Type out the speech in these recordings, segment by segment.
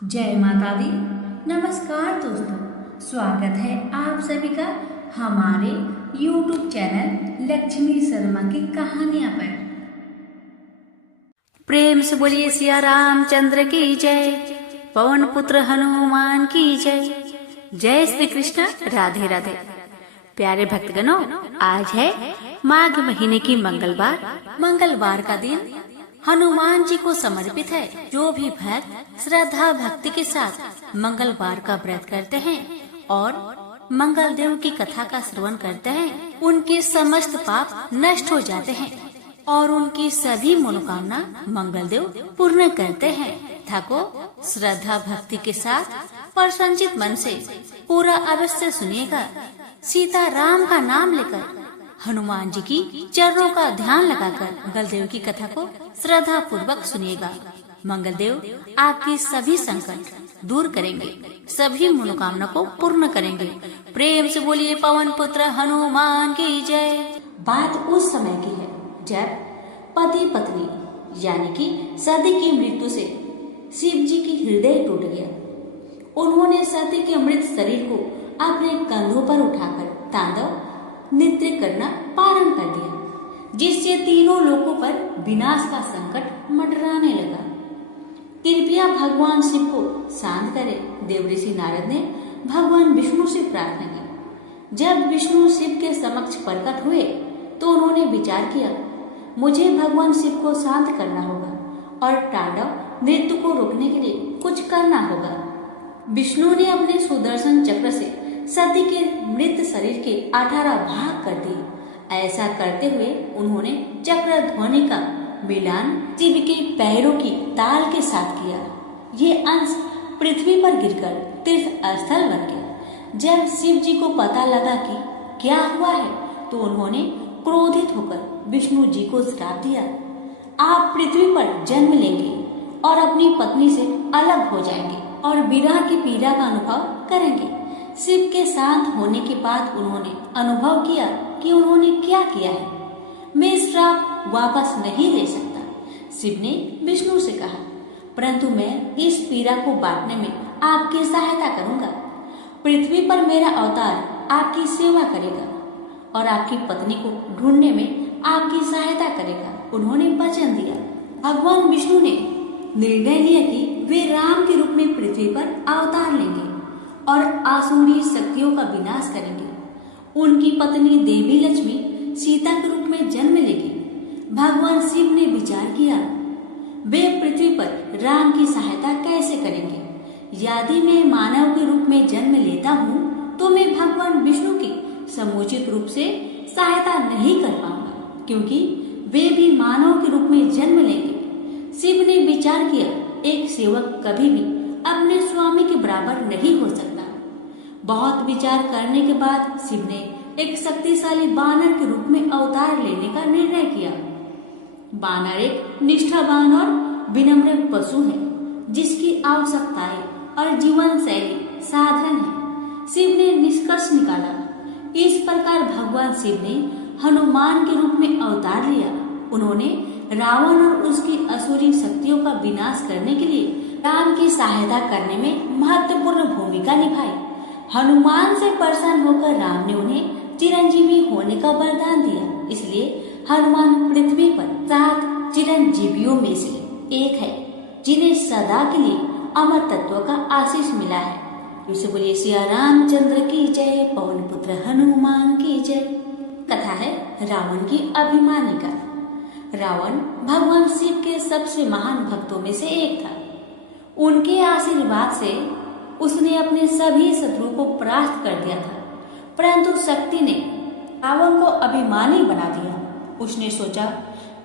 जय माता दी। नमस्कार दोस्तों, स्वागत है आप सभी का हमारे YouTube चैनल लक्ष्मी शर्मा की कहानियां पर। प्रेम से बोलिए सिया रामचंद्र की जय, पवन पुत्र हनुमान की जय। जय श्री कृष्ण, राधे राधे। प्यारे भक्तगणों, आज है माघ महीने की मंगलवार का दिन हनुमान जी को समर्पित है। जो भी भक्त श्रद्धा भक्ति के साथ मंगलवार का व्रत करते हैं और मंगल देव की कथा का श्रवण करते हैं, उनके समस्त पाप नष्ट हो जाते हैं और उनकी सभी मनोकामना मंगल देव पूर्ण करते हैं। कथा को श्रद्धा भक्ति के साथ प्रसन्नचित मन से पूरा अवश्य सुनिएगा। सीता राम का नाम लेकर हनुमान जी की चरणों का ध्यान लगाकर मंगल देव की कथा को श्रद्धा पूर्वक सुनिएगा। मंगल देव आपकी सभी संकट दूर करेंगे, सभी मनोकामना को पूर्ण करेंगे। प्रेम से बोलिए पवन पुत्र हनुमान की जय। बात उस समय की है जब पति पत्नी यानी कि सती की मृत्यु से शिव जी की हृदय टूट गया। उन्होंने सती के मृत शरीर को अपने कंधों पर उठाकर तांडव नृत्य करना प्रारंभ कर दिया, जिससे तीनों लोगों पर विनाश का संकट मंडराने लगा। कृपया भगवान शिव को शांत करें। देवऋषि नारद ने भगवान विष्णु से प्रार्थना की। जब विष्णु शिव के समक्ष प्रकट हुए तो उन्होंने विचार किया, मुझे भगवान शिव को शांत करना होगा और तांडव नृत्य को रोकने के लिए कुछ करना होगा। विष्णु ने अपने सुदर्शन चक्र से सती के मृत शरीर के 18 भाग कर दिए। ऐसा करते हुए उन्होंने चक्र ध्वनि का मिलान शिव के पैरों की ताल के साथ किया। ये अंश पृथ्वी पर गिरकर तीर्थ स्थल बन गया। जब शिव जी को पता लगा कि क्या हुआ है तो उन्होंने क्रोधित होकर विष्णु जी को श्राप दिया, आप पृथ्वी पर जन्म लेंगे और अपनी पत्नी से अलग हो जाएंगे और विरह की पीड़ा का अनुभव करेंगे। शिव के शांत होने के बाद उन्होंने अनुभव किया कि उन्होंने क्या किया है। मैं श्राप वापस नहीं ले सकता। शिव ने विष्णु से कहा, परंतु मैं इस पीड़ा को बांटने में आपकी सहायता करूंगा। पृथ्वी पर मेरा अवतार आपकी सेवा करेगा और आपकी पत्नी को ढूंढने में आपकी सहायता करेगा। उन्होंने वचन दिया। भगवान विष्णु ने निर्णय लिया कि वे राम के रूप में पृथ्वी पर अवतार लेंगे और आसुरी शक्तियों का विनाश करेंगे। उनकी पत्नी देवी लक्ष्मी सीता के रूप में जन्म लेगी। भगवान शिव ने विचार किया, वे पृथ्वी पर राम की सहायता कैसे करेंगे। यदि मैं मानव के रूप में जन्म लेता हूँ तो मैं भगवान विष्णु की समुचित रूप से सहायता नहीं कर पाऊंगा, क्योंकि वे भी मानव के रूप में जन्म लेंगे। शिव ने विचार किया, एक सेवक कभी भी अपने स्वामी के बराबर नहीं हो सकता। बहुत विचार करने के बाद शिव ने एक शक्तिशाली बानर के रूप में अवतार लेने का निर्णय किया। बानर एक निष्ठावान और विनम्र पशु है, जिसकी आवश्यकताएं और जीवन शैली साधारण है। शिव ने निष्कर्ष निकाला। इस प्रकार भगवान शिव ने हनुमान के रूप में अवतार लिया। उन्होंने रावण और उसकी असुरी शक्तियों का विनाश करने के लिए राम की सहायता करने में महत्वपूर्ण भूमिका निभाई। हनुमान से प्रसन्न होकर राम ने उन्हें चिरंजीवी होने का वरदान दिया। इसलिए हनुमान पृथ्वी पर 7 चिरंजीवियों में से एक है, जिन्हें सदा के लिए अमर तत्व का आशीष मिला है। उसे बोलिए सिया रामचंद्र की जय, पवन पुत्र हनुमान की जय। कथा है रावण की अभिमानी का। रावण भगवान शिव के सबसे महान भक्तों में से एक था। उनके आशीर्वाद से उसने अपने सभी शत्रु को परास्त कर दिया था, परंतु शक्ति ने रावण को अभिमानी बना दिया। उसने सोचा,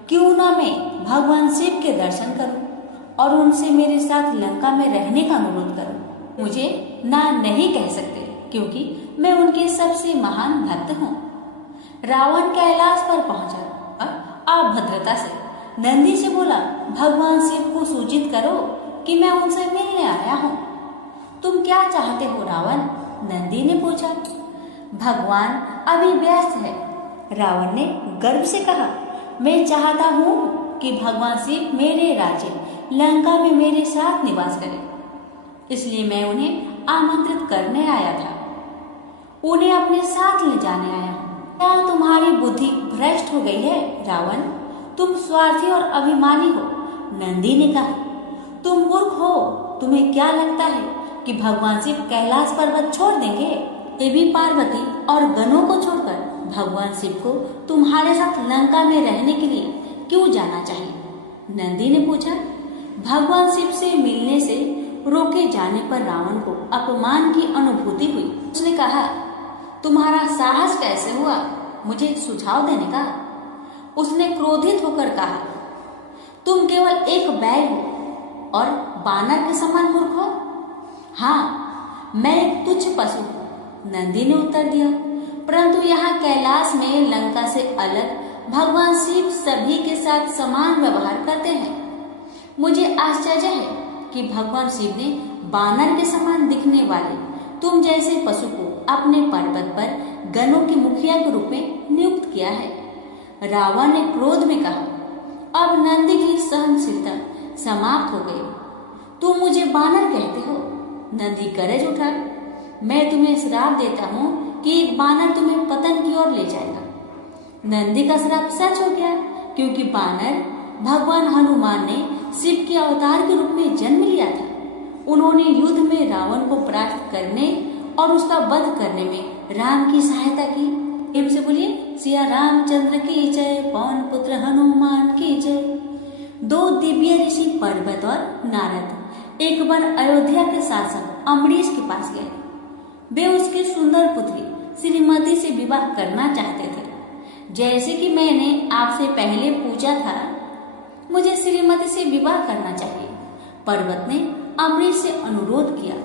क्यों ना मैं भगवान शिव के दर्शन करूं और उनसे मेरे साथ लंका में रहने का अनुरोध करूं। मुझे ना नहीं कह सकते, क्योंकि मैं उनके सबसे महान भक्त हूँ। रावण कैलाश पर पहुंचा। अभद्रता से नंदी से बोला, भगवान शिव को सूचित करो कि मैं उनसे मिलने आया हूँ। तुम क्या चाहते हो रावण? नंदी ने पूछा। भगवान अभी व्यस्त है, रावण ने गर्व से कहा। मैं चाहता हूँ कि भगवान शिव मेरे राज्य लंका में मेरे साथ निवास करें। इसलिए मैं उन्हें आमंत्रित करने आया था, उन्हें अपने साथ ले जाने आया हूँ। क्या तुम्हारी बुद्धि भ्रष्ट हो गई है रावण? तुम स्वार्थी और अभिमानी हो। नंदी ने कहा, तुम मूर्ख हो। तुम्हें क्या लगता है कि भगवान शिव कैलाश पर्वत छोड़ देंगे? देवी पार्वती और गणों को छोड़कर भगवान शिव को तुम्हारे साथ लंका में रहने के लिए क्यों जाना चाहिए? नंदी ने पूछा। भगवान शिव से मिलने से रोके जाने पर रावण को अपमान की अनुभूति हुई। उसने कहा, तुम्हारा साहस कैसे हुआ मुझे सुझाव देने का? उसने क्रोधित होकर कहा, तुम केवल एक बैल हो और बानर के समान मूर्ख हो। हाँ, मैं एक तुच्छ पशु हूँ, नंदी ने उत्तर दिया। परंतु यहाँ कैलाश में लंका से अलग भगवान शिव सभी के साथ समान व्यवहार करते हैं। मुझे आश्चर्य है कि भगवान शिव ने बानर के समान दिखने वाले तुम जैसे पशु को अपने पर्वत पर गणों के मुखिया के रूप में नियुक्त किया है। रावण ने क्रोध में कहा, अब नंदी की सहनशीलता समाप्त हो गई। तुम मुझे बानर कहते हो? नंदी गरज उठा, मैं तुम्हें श्राप देता हूँ कि एक बानर तुम्हें पतन की ओर ले जाएगा। नंदी का श्राप सच हो गया, क्योंकि बानर भगवान हनुमान ने शिव के अवतार के रूप में जन्म लिया था। उन्होंने युद्ध में रावण को परास्त करने और उसका वध करने में राम की सहायता की। प्रेम से बोलिए सिया रामचंद्र की जय, पवन पुत्र हनुमान की जय। दो दिव्य ऋषि पर्वत और नारद एक बार अयोध्या के शासक अम्बरीश के पास गए। वे उसकी सुंदर पुत्री श्रीमती से विवाह करना चाहते थे। जैसे कि मैंने आपसे पहले पूछा था, मुझे श्रीमती से विवाह करना चाहिए। पर्वत ने अम्बरीश से अनुरोध किया,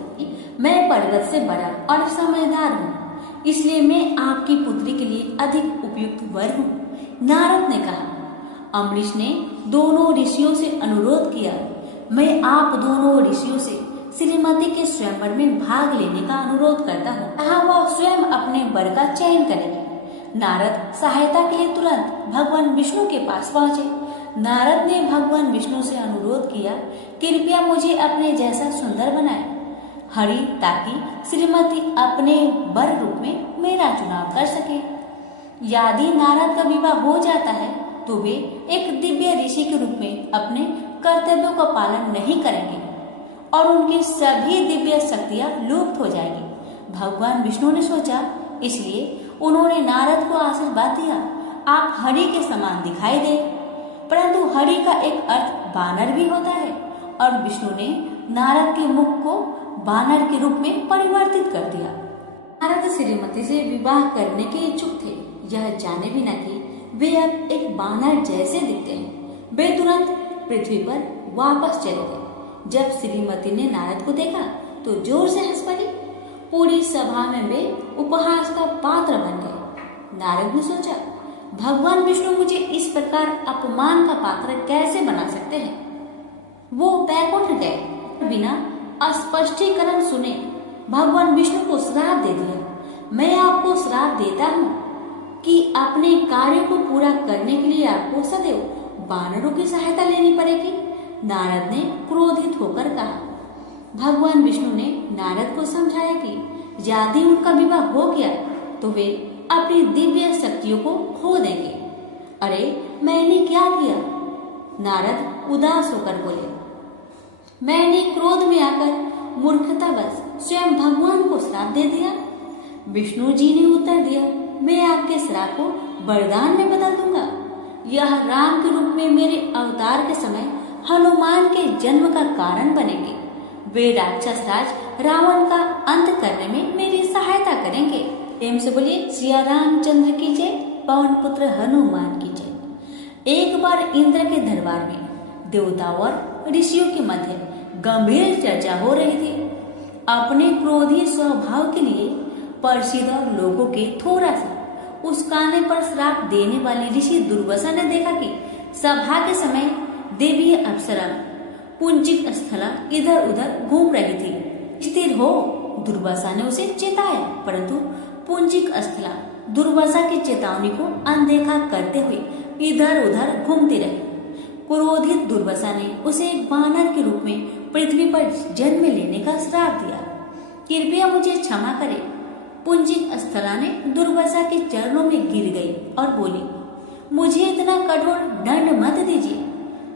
मैं पर्वत से बड़ा और समझदार हूँ, इसलिए मैं आपकी पुत्री के लिए अधिक उपयुक्त वर हूँ। नारद ने कहा। अम्बरीश ने दोनों ऋषियों से अनुरोध किया, मैं आप दोनों ऋषियों से श्रीमती के स्वयंवर में भाग लेने का अनुरोध करता हूँ। कहा वह स्वयं अपने वर का चयन करेगी। नारद सहायता के लिए तुरंत भगवान विष्णु के पास पहुँचे। नारद ने भगवान विष्णु से अनुरोध किया, कृपया मुझे अपने जैसा सुंदर बनाए हरि, ताकि श्रीमती अपने वर रूप में मेरा चुनाव कर सके। यदि नारद का विवाह हो जाता है तो वे एक दिव्य ऋषि के रूप में अपने कर्तव्यों का पालन नहीं करेंगे और उनकी सभी दिव्य शक्तियां लुप्त हो जाएगी। भगवान विष्णु ने सोचा, इसलिए उन्होंने नारद को आशीर्वाद दिया, आप हरि के समान दिखाई दे। परंतु हरि का एक अर्थ बानर भी होता है और विष्णु ने नारद के मुख को बानर के रूप में परिवर्तित कर दिया। नारद श्रीमती से विवाह करने के इच्छुक थे, यह जाने बिना कि वे अब एक बानर जैसे दिखते हैं। वे तुरंत पृथ्वी पर वापस चले गए। जब श्रीमती ने नारद को देखा तो जोर से हंस पड़ी। पूरी सभा में वे उपहास का पात्र बन गए। नारद ने सोचा, भगवान विष्णु मुझे इस प्रकार अपमान का पात्र कैसे बना सकते हैं। वो बैकुंठ गए, बिना स्पष्टीकरण सुने भगवान विष्णु को श्राप दे दिया। मैं आपको श्राप देता हूँ कि अपने कार्य को पूरा करने के लिए आपको सदैव बानरों की सहायता लेनी पड़ेगी। नारद ने क्रोधित होकर कहा। भगवान विष्णु ने नारद को समझाया कि यदि उनका विवाह हो गया तो वे अपनी दिव्य शक्तियों को खो देंगे। अरे मैंने क्या किया? नारद उदास होकर बोले, मैंने क्रोध में आकर मूर्खतावश स्वयं भगवान को श्राप दे दिया। विष्णु जी ने उत्तर दिया, मैं आपके श्राप को वरदान में बदल दूंगा। यह राम के रूप में मेरे अवतार के समय हनुमान के जन्म का कारण बनेंगे। वे राक्षस राज रावण का अंत करने में मेरी सहायता करेंगे। प्रेम से बोलिए सिया रामचंद्र की जय, पवन पुत्र हनुमान की जय। एक बार इंद्र के दरबार में देवताओं और ऋषियों के मध्य गंभीर चर्चा हो रही थी। अपने क्रोधी स्वभाव के लिए प्रसिद्ध और लोगों के थोड़ा सा उस्काने पर श्राप देने वाले ऋषि दुर्वासा ने देखा कि सभा के समय देवी अप्सरा पुंजिक स्थला इधर उधर घूम रही थी। स्थिर हो, दुर्वासा ने उसे चेताया, परंतु पुंजिक स्थला दुर्वासा की चेतावनी को अनदेखा करते हुए इधर उधर घूमती रही। क्रोधित दुर्वासा ने उसे एक बानर के रूप में पृथ्वी पर जन्म लेने का श्राप दिया। कृपया मुझे क्षमा करें। पुंजिक स्थला ने दुर्वासा के चरणों में गिर गई और बोली, मुझे इतना कठोर दंड मत दीजिए।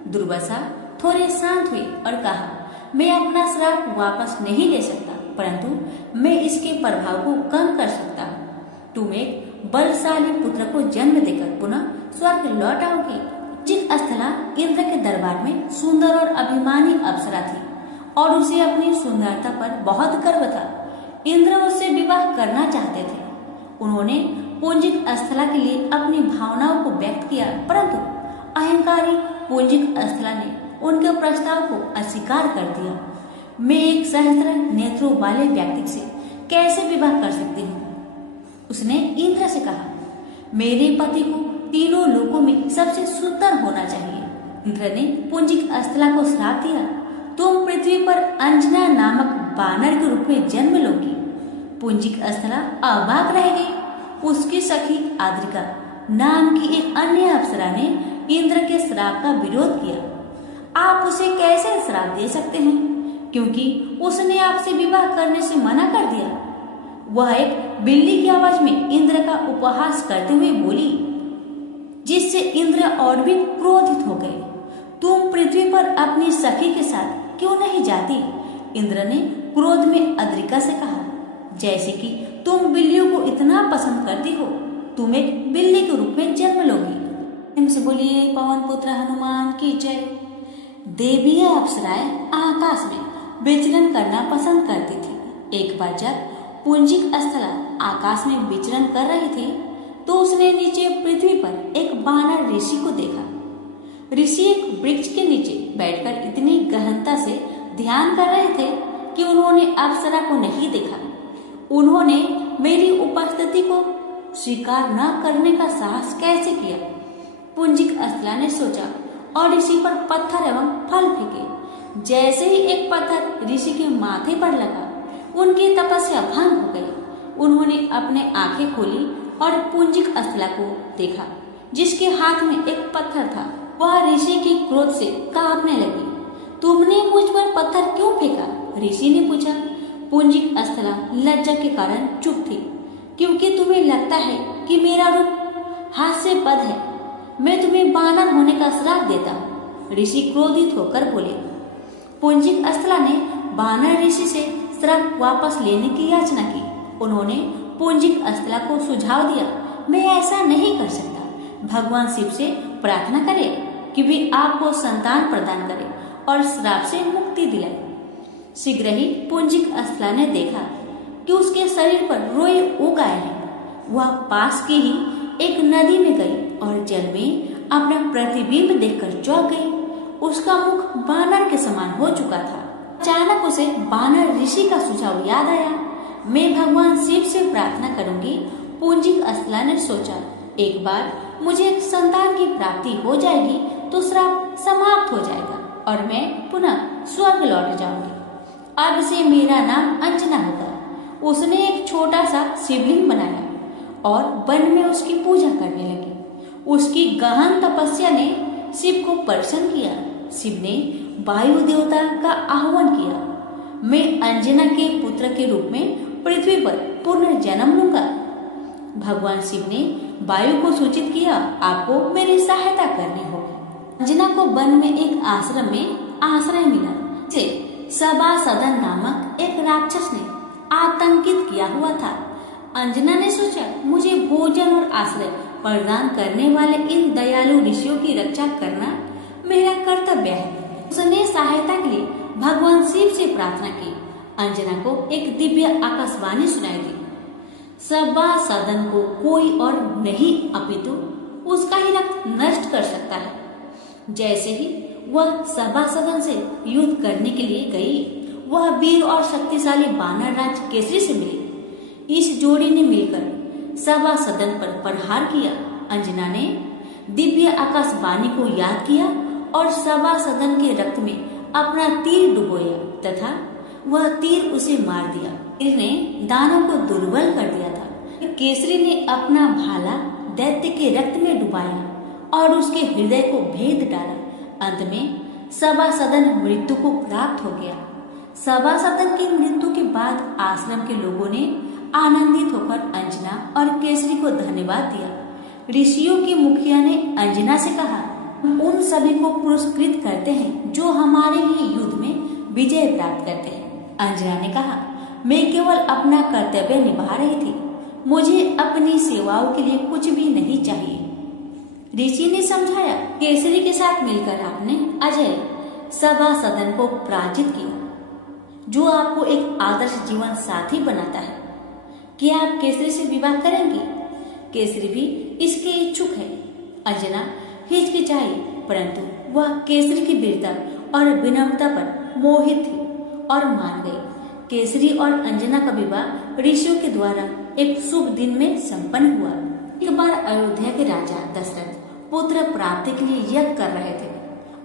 दुर्वासा थोड़े शांत हुए और कहा, मैं अपना श्राप वापस नहीं ले सकता, परंतु मैं इसके प्रभाव को कम कर सकता हूँ। तुम एक बलशाली पुत्र को जन्म देकर पुनः स्वर्ग लौट आओगे। जिन स्थला इंद्र के दरबार में सुंदर और अभिमानी अप्सरा थी और उसे अपनी सुंदरता पर बहुत गर्व था। इंद्र उससे विवाह करना चाहते थे। उन्होंने पुंजिक स्थला के लिए अपनी भावनाओं को व्यक्त किया, परंतु अहंकारी पुंजिक स्थला ने उनके प्रस्ताव को अस्वीकार कर दिया। मैं एक सहस्त्र नेत्रों वाले व्यक्ति से कैसे विवाह कर सकती हूँ? उसने इंद्र से कहा, मेरे पति को तीनों लोकों में सबसे सुंदर होना चाहिए। इंद्र ने पुंजिक स्थला को श्राप दिया, तुम पृथ्वी पर अंजना नामक बानर के रूप में जन्म लोगी। पुंजिक स्थला अबाक रह गई। उसकी सखी आद्रिका नाम की एक अन्य अप्सरा ने इंद्र के श्राप का विरोध किया। आप उसे कैसे श्राप दे सकते हैं, क्योंकि उसने आपसे विवाह करने से मना कर दिया। वह एक बिल्ली की आवाज में इंद्र का उपहास करते हुए बोली, जिससे इंद्र और भी क्रोधित हो गए। तुम पृथ्वी पर अपनी सखी के साथ क्यों नहीं जाती? इंद्र ने क्रोध में अद्रिका से कहा, जैसे कि तुम बिल्लियों को इतना पसंद करती हो, तुम एक बिल्ली के रूप में जन्म लोगी। इनसे बोलिए पवन पुत्र हनुमान की जय। देवी अप्सराएं आकाश में विचरण करना पसंद करती थी। एक बार जब पुंजिक स्थला आकाश में विचरण कर रही थी तो उसने नीचे पृथ्वी पर एक बानर ऋषि को देखा। ऋषि एक वृक्ष के नीचे बैठकर इतनी गहनता से ध्यान कर रहे थे कि उन्होंने अप्सरा को नहीं देखा। उन्होंने मेरी उपस्थिति को स्वीकार न करने का साहस कैसे किया? पुंजिक स्थला ने सोचा और ऋषि पर पत्थर एवं फल फेंके। जैसे ही एक पत्थर ऋषि के माथे पर लगा, उनकी तपस्या भंग हो गई। उन्होंने अपने आंखें खोली और पुंजिक स्थला को देखा, जिसके हाथ में एक पत्थर था। वह ऋषि के क्रोध से कांपने लगी। तुमने मुझ पर पत्थर क्यों फेंका? ऋषि ने पूछा। पुंजिक स्थला लज्जा के कारण चुप थी, क्योंकि तुम्हें लगता है कि मेरा रूप हास्यास्पद है। मैं तुम्हें बानर होने का श्राप देता हूँ। ऋषि क्रोधित होकर बोले। पुंजिक स्थला ने बानर ऋषि से श्राप वापस लेने की याचना की। उन्होंने पुंजिक स्थला को सुझाव दिया, मैं ऐसा नहीं कर सकता। भगवान शिव से प्रार्थना करें कि वे आपको संतान प्रदान करें और श्राप से मुक्ति दिलाए। शीघ्र ही पुंजिक स्थला ने देखा कि उसके शरीर पर रोए उग आए हैं। वह पास की ही एक नदी में गई और जल में अपना प्रतिबिंब देखकर चौंक गई। उसका मुख बानर के समान हो चुका था। अचानक उसे बानर ऋषि का सुझाव याद आया। मैं भगवान शिव से प्रार्थना करूंगी। पुंजिक स्थला ने सोचा, एक बार मुझे एक संतान की प्राप्ति हो जाएगी तो श्राप समाप्त हो जाएगा और मैं पुनः स्वर्ग लौट जाऊंगी। अब से मेरा नाम अंजना होगा। उसने एक छोटा सा शिवलिंग बनाया और वन में उसकी पूजा करने लगी। उसकी गहन तपस्या ने शिव को प्रसन्न किया। शिव ने वायु देवता का आह्वान किया। मैं अंजना के पुत्र के रूप में पृथ्वी पर पुनर्जन्म लूंगा। भगवान शिव ने वायु को सूचित किया, आपको मेरी सहायता करनी होगी। अंजना को वन में एक आश्रम में आश्रय मिला। सभासदन नामक एक राक्षस ने आतंकित किया हुआ था। अंजना ने सोचा, मुझे भोजन और आश्रय प्रदान करने वाले इन दयालु ऋषियों की रक्षा करना मेरा कर्तव्य है। उसने सहायता के लिए भगवान शिव से प्रार्थना की। अंजना को एक दिव्य आकाशवाणी सुनाई दी। सभासदन को कोई और नहीं अपितु उसका ही रक्त नष्ट कर सकता है। जैसे ही वह सभासदन से युद्ध करने के लिए गई, वह वीर और शक्तिशाली बानर राज केसरी से मिली। इस जोड़ी ने मिलकर सभासदन पर प्रहार किया। अंजना ने दिव्य आकाशवाणी को याद किया और सभासदन के रक्त में अपना तीर डुबोया तथा वह तीर उसे मार दिया। तीर ने दानव को दुर्बल कर दिया था। केसरी ने अपना भाला दैत्य के रक्त में डुबाया और उसके हृदय को भेद डाला। अंत में सभासदन मृत्यु को प्राप्त हो गया। सभासदन की मृत्यु के बाद आश्रम के लोगों ने आनंदित होकर अंजना और केसरी को धन्यवाद दिया। ऋषियों के मुखिया ने अंजना से कहा, उन सभी को पुरस्कृत करते हैं जो हमारे लिए युद्ध में विजय प्राप्त करते हैं। अंजना ने कहा, मैं केवल अपना कर्तव्य निभा रही थी, मुझे अपनी सेवाओं के लिए कुछ भी नहीं चाहिए। ऋषि ने समझाया, केसरी के साथ मिलकर आपने अजय सभासदन को पराजित किया, जो आपको एक आदर्श जीवन साथी बनाता है। क्या आप केसरी से विवाह करेंगी? केसरी भी इसके इच्छुक है। अंजना हिचकिचाई, परंतु वह केसरी की वीरता और विनम्रता पर मोहित थी और मान गई। केसरी और अंजना का विवाह ऋषियों के द्वारा एक शुभ दिन में संपन्न हुआ। एक बार अयोध्या के राजा दशरथ पुत्र प्राप्ति के लिए यज्ञ कर रहे थे।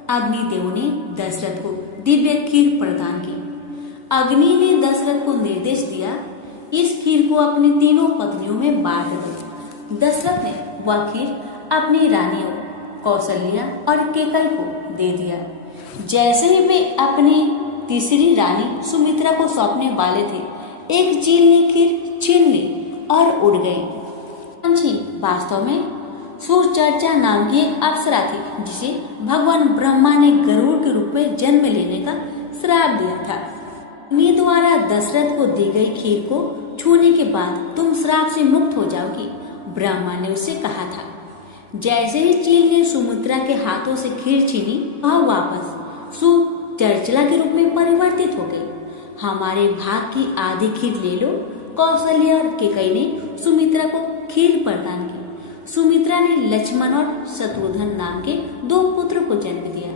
अग्निदेव ने दशरथ को दिव्य खीर प्रदान की। अग्नि ने दशरथ को निर्देश दिया, इस खीर को अपनी तीनों पत्नियों में बांट दो। दशरथ ने वह खीर अपनी रानियों कौशल्या और केकई को दे दिया। जैसे ही वे अपनी तीसरी रानी सुमित्रा को सौंपने वाले थे, एक चील ने खीर छीन ली और उड़ गई। पंछी वास्तव में सुचर्चा नाम की एक अप्सरा थी, जिसे भगवान ब्रह्मा ने गरुड़ के रूप में जन्म लेने का श्राप दिया था। अग्नि द्वारा दशरथ को दी गई खीर को छूने के बाद तुम श्राप से मुक्त हो जाओगी, ब्रह्मा ने उससे कहा था। जैसे ही चील ने सुमित्रा के हाथों से खीर छीनी, वह वापस सुचर्चला के रूप में परिवर्तित हो गई। हमारे भाग की आधी खीर ले लो। कौशल्या और केकई ने सुमित्रा को खीर प्रदान की। सुमित्रा ने लक्ष्मण और शत्रुघ्न नाम के 2 पुत्र को जन्म दिया।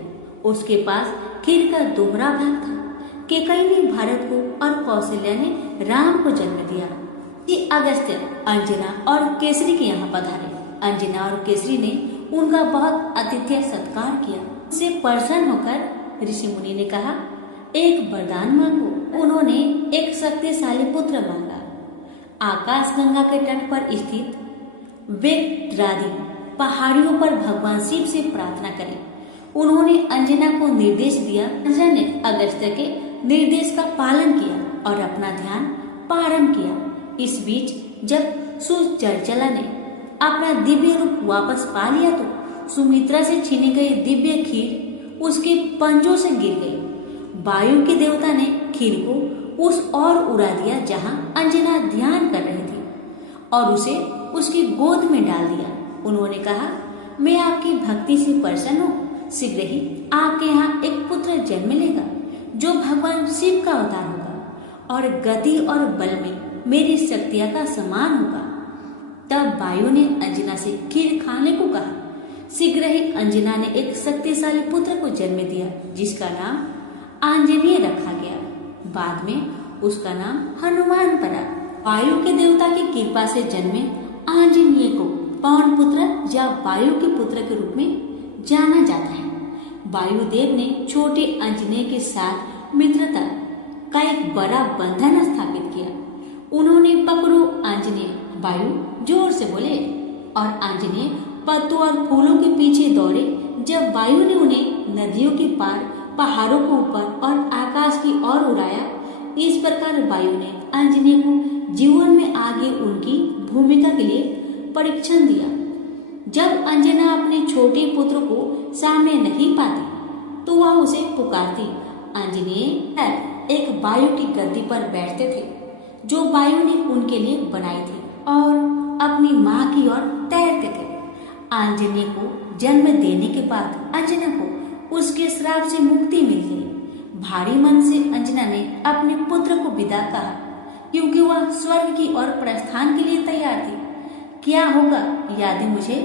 उसके पास खीर का दोहरा भाग था। केकई ने भरत को और कौशल्या ने राम को जन्म दिया। अगस्त्य अंजना और केसरी के यहाँ पधारे। अंजना और केसरी ने उनका बहुत आतिथ्य सत्कार किया। उनसे प्रसन्न होकर ऋषि मुनि ने कहा, एक वरदान मांगो। उन्होंने एक शक्तिशाली पुत्र मांगा। आकाश गंगा के तट पर स्थित वेगरादि पहाड़ियों पर भगवान शिव से प्रार्थना करी। उन्होंने अंजना को निर्देश दिया। अंजना ने अगस्त्य के निर्देश का पालन किया और अपना ध्यान प्रारंभ किया। इस बीच जब सुचर्चला ने अपना दिव्य रूप वापस पा लिया तो सुमित्रा से छीनी गई दिव्य खीर उसके पंजों से गिर गई। वायु के देवता ने खीर को उस ओर उड़ा दिया जहां अंजना ध्यान कर रही थी और उसे उसकी गोद में डाल दिया। उन्होंने कहा, मैं आपकी भक्ति से प्रसन्न हूँ। शीघ्र ही आपके यहाँ एक पुत्र जन्म लेगा जो भगवान शिव का अवतार होगा और गति और बल में मेरी शक्तियां का समान होगा। तब वायु ने अंजना से खीर खाने को कहा। शीघ्र ही अंजना ने एक शक्तिशाली पुत्र को जन्म दिया, जिसका नाम आंजनेय रखा गया। बाद में उसका नाम हनुमान पड़ा। वायु के देवता की कृपा से जन्मे आंजनेय को पवन पुत्र या वायु के पुत्र के रूप में जाना जाता है। वायुदेव ने छोटे आंजनेय के साथ मित्रता का एक बड़ा बंधन स्थापित किया। उन्होंने पकड़ो आंजनेय वायु जोर से बोले और आंजनेय पत्तों और फूलों के पीछे दौड़े। जब वायु ने उन्हें नदियों के पार, पहाड़ों को ऊपर और आकाश की ओर उड़ाया, इस प्रकार वायु ने आंजनेय को जीवन में आगे उनकी भूमिका के लिए परीक्षण दिया। जब अंजना अपने छोटे पुत्र को सामने नहीं पाती तो वह उसे पुकारती। आंजनेय एक वायु की गद्दी पर बैठते थे जो वायु ने उनके लिए बनाई थी और अपनी माँ की ओर तैरते थे। आंजनेय को जन्म देने के बाद अंजना को उसके श्राप से मुक्ति मिल गई। भारी मन से अंजना ने अपने पुत्र को विदा कहा, क्योंकि वह स्वर्ग की ओर प्रस्थान के लिए तैयार थी। क्या होगा यदि मुझे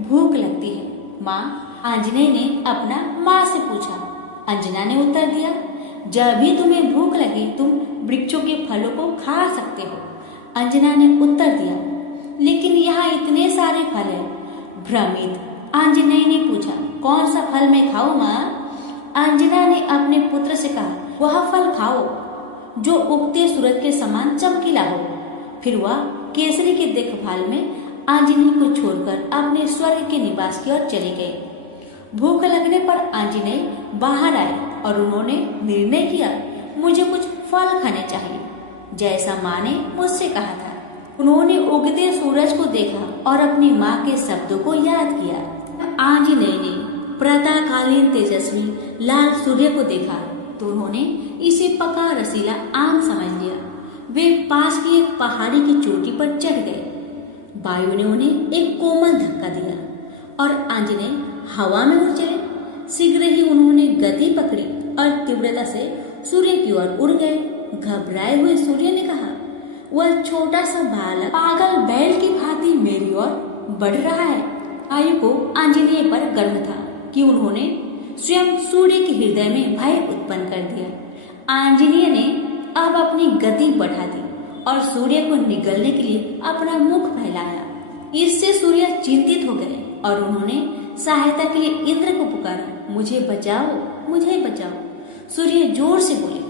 भूख लगती है? माँ आंजनेय ने अपना माँ से पूछा। अंजना ने उत्तर दिया, जब भी तुम्हें भूख लगे तुम वृक्षों के फलों को खा सकते हो। अंजना ने उत्तर दिया, लेकिन यहाँ इतने सारे फल हैं। भ्रमित आंजनेय ने पूछा, कौन सा फल मैं खाऊं माँ? अंजना ने अपने पुत्र से कहा, वह फल खाओ जो उगते सूरज के समान चमकीला हो। फिर वह केसरी की देखभाल में आंजनेय को छोड़कर अपने स्वर्ग के निवास की ओर चले गए। भूख लगने पर आंजनेय बाहर आए और उन्होंने निर्णय किया, मुझे कुछ फल खाने चाहिए, जैसा माँ ने मुझसे कहा था। उन्होंने उगते सूरज को देखा और अपनी माँ के शब्दों को याद किया। आंजनेय ने प्रातःकालीन तेजस्वी लाल सूर्य को देखा तो उन्होंने इसे पका रसीला आम समझ लिया। वे पास की एक पहाड़ी की चोटी पर चढ़ गए। वायु ने उन्हें एक कोमल धक्का दिया और आंजनेय हवा में उड़ चले। शीघ्र ही उन्होंने गति पकड़ी और तीव्रता से सूर्य की ओर उड़ गए। घबराए हुए सूर्य ने कहा, वह छोटा सा बालक पागल बैल की भांति मेरी ओर बढ़ रहा है। वायु को आंजनेय पर गर्व था कि उन्होंने स्वयं सूर्य के हृदय में भय उत्पन्न कर दिया। आंजनेय ने अब अपनी गति बढ़ा दी और सूर्य को निगलने के लिए अपना मुख फैलाया। इससे सूर्य चिंतित हो गए और उन्होंने सहायता के लिए इंद्र को पुकारा, मुझे बचाओ, मुझे बचाओ। सूर्य जोर से बोले,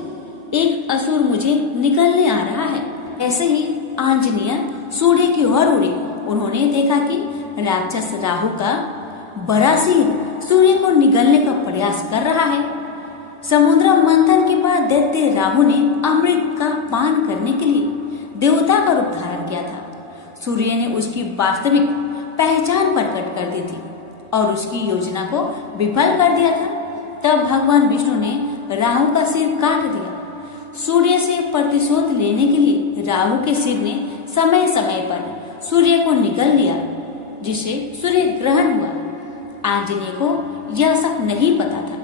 एक असुर मुझे निकलने आ रहा है। ऐसे ही आंजनेय सूर्य की ओर उड़े। उन्होंने देखा कि राक्षस राहु का बड़ा सिंह सूर्य को निगलने का प्रयास कर रहा है। समुद्र मंथन के बाद दैत्य राहु ने अमृत का पान करने के लिए देवता का रूप धारण किया था। सूर्य ने उसकी वास्तविक पहचान प्रकट कर दी थी और उसकी योजना को विफल कर दिया था। तब भगवान विष्णु ने राहु का सिर काट दिया। सूर्य से प्रतिशोध लेने के लिए राहु के सिर ने समय समय पर सूर्य को निगल लिया, जिससे सूर्य ग्रहण हुआ। आंजनेय को यह सब नहीं पता था।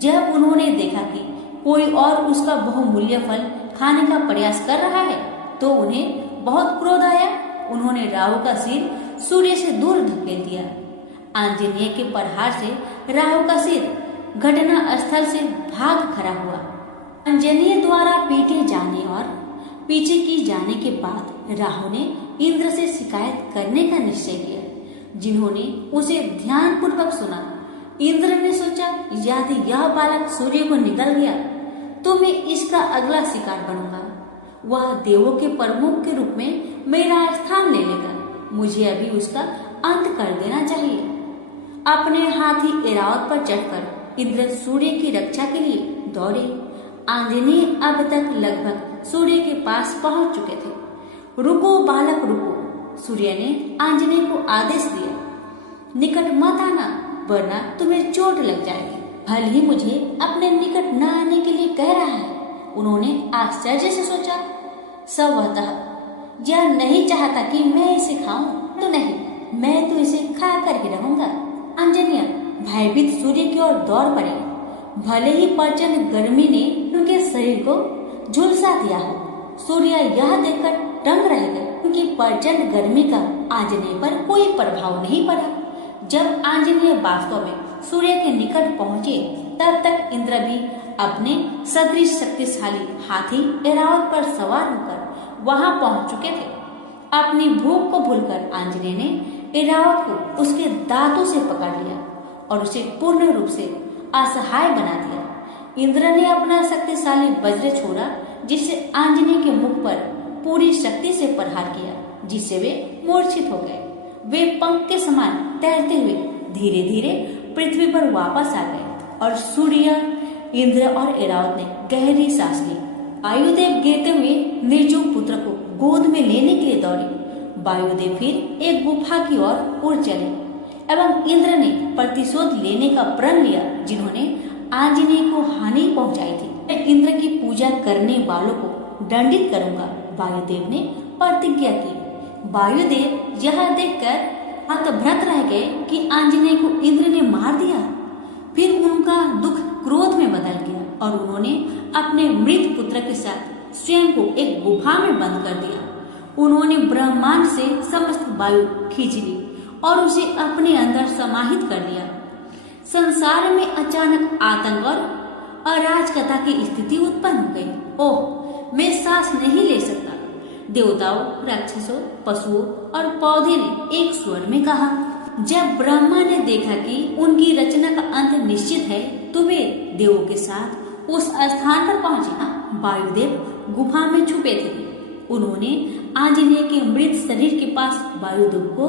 जब उन्होंने देखा कि कोई और उसका बहुमूल्य फल खाने का प्रयास कर रहा है तो उन्हें बहुत क्रोध आया। उन्होंने राहु का सिर सूर्य से दूर धकेल दिया। आंजनेय के प्रहार से राहु का सिर घटना स्थल से भाग खड़ा हुआ। आंजनेय द्वारा पीटे जाने और पीछे की जाने के बाद राहु ने इंद्र से शिकायत करने का निश्चय किया, जिन्होंने उसे ध्यान पूर्वक सुना। इंद्र ने सोचा, यदि यह बालक सूर्य को निकल गया तो मैं इसका अगला शिकार बनूंगा। वह देवों के प्रमुख के रूप में मेरा स्थान ले लेगा। मुझे अभी उसका अंत कर देना चाहिए। अपने हाथी ऐरावत पर चढ़कर इंद्र सूर्य की रक्षा के लिए दौड़े। आंजनेय अब तक लगभग सूर्य के पास पहुंच चुके थे। रुको बालक रुको, सूर्य ने आंजनेय को आदेश दिया, निकट मत आना वरना तुम्हें चोट लग जाएगी। भल ही मुझे अपने निकट न आने के लिए कह रहा है। उन्होंने आश्चर्य से सोचा, संभवतः यह नहीं चाहता कि मैं इसे खाऊं। तो नहीं, मैं तो इसे खा कर ही रहूंगा। आंजनेय भयभीत सूर्य की ओर दौड़ पड़े। भले ही प्रचंड गर्मी ने उनके शरीर को झुलसा दिया हो, सूर्य यह देखकर दंग रह गए। उनकी प्रचंड गर्मी का आंजनेय पर कोई प्रभाव नहीं पड़ा। जब आंजनेय वास्तव में सूर्य के निकट पहुंचे तब तक इंद्र भी अपने सदृश शक्तिशाली हाथी ऐरावत पर सवार होकर वहां पहुंच चुके थे। अपनी भूख को भूलकर आंजनेय ने ऐरावत को उसके दांतों से पकड़ लिया और उसे पूर्ण रूप से असहाय बना दिया। इंद्र ने अपना शक्तिशाली वज्र छोड़ा, जिससे आंजनेय के मुख पर पूरी शक्ति से प्रहार किया, जिससे वे मूर्छित हो गए। वे पंख के समान तैरते हुए धीरे धीरे पृथ्वी पर वापस आ गए और सूर्य, इंद्र और ऐरावत ने गहरी सांस ली। वायुदेव गिरते हुए निर्जीव पुत्र को गोद में लेने के लिए दौड़े। वायुदेव फिर एक गुफा की ओर उड़ चले एवं इंद्र ने प्रतिशोध लेने का प्रण लिया, जिन्होंने आंजनेय को हानि पहुंचाई थी। मैं इंद्र की पूजा करने वालों को दंडित करूंगा, वायुदेव ने प्रतिज्ञा की। वायुदेव यह देखकर हतभ्रत रह गए कि आंजनेय को इंद्र ने मार दिया। फिर उनका दुख क्रोध में बदल गया और उन्होंने अपने मृत पुत्र के साथ स्वयं को एक गुफा में बंद कर दिया। उन्होंने ब्रह्मांड से समस्त वायु खींच ली और उसे अपने अंदर समाहित कर लिया। संसार में अचानक आतंक और अराजकता की स्थिति उत्पन्न हो गई। ओह, मैं सांस नहीं ले सकता। देवताओं, राक्षसों, पशुओं और पौधे ने एक स्वर में कहा। जब ब्रह्मा ने देखा कि उनकी रचना का अंत निश्चित है तो वे देवों के साथ उस स्थान पर पहुंचे। वायुदेव गुफा में छुपे थे। उन्होंने आंजनेय के मृत शरीर के पास वायुदेव को